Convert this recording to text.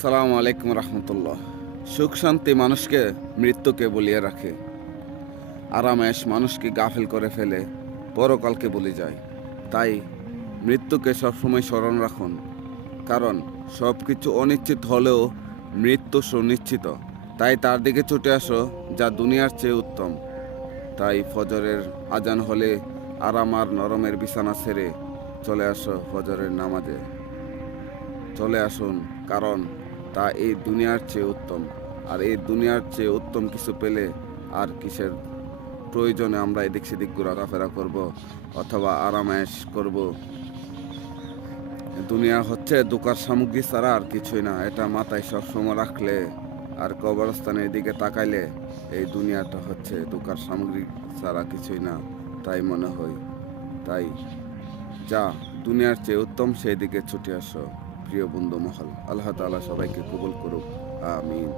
আসসালামু আলাইকুম রহমতুল্লাহ। সুখ শান্তি মানুষকে মৃত্যুকে বলিয়ে রাখে, আরামেশ মানুষকে গাফেল করে ফেলে, পরকালকে বলে যায়। তাই মৃত্যুকে সবসময় স্মরণ রাখুন, কারণ সব কিছু অনিশ্চিত হলেও মৃত্যু সুনিশ্চিত। তাই তার দিকে ছুটে আসো, যা দুনিয়ার চেয়ে উত্তম। তাই ফজরের আজান হলে আরাম আর নরমের বিছানা ছেড়ে চলে আসো ফজরের নামাজে। চলে আসুন, কারণ তা এই দুনিয়ার চেয়ে উত্তম। আর এই দুনিয়ার চেয়ে উত্তম কিছু পেলে আর কিসের প্রয়োজনে আমরা এদিক সেদিক ঘোরাফেরা করব অথবা আরামায়েশ করব। দুনিয়া হচ্ছে দোকার সামগ্রী ছাড়া আর কিছুই না, এটা মাথায় সবসময় রাখলে আর কবরস্থানের দিকে তাকাইলে এই দুনিয়াটা হচ্ছে দোকার সামগ্রী ছাড়া কিছুই না, তাই মনে হয়। তাই যা দুনিয়ার চেয়ে উত্তম সেই দিকে ছুটে আসো প্রিয় বন্ধু মহল। আল্লাহ তাআলা সবাইকে কবুল করুক, আমিন।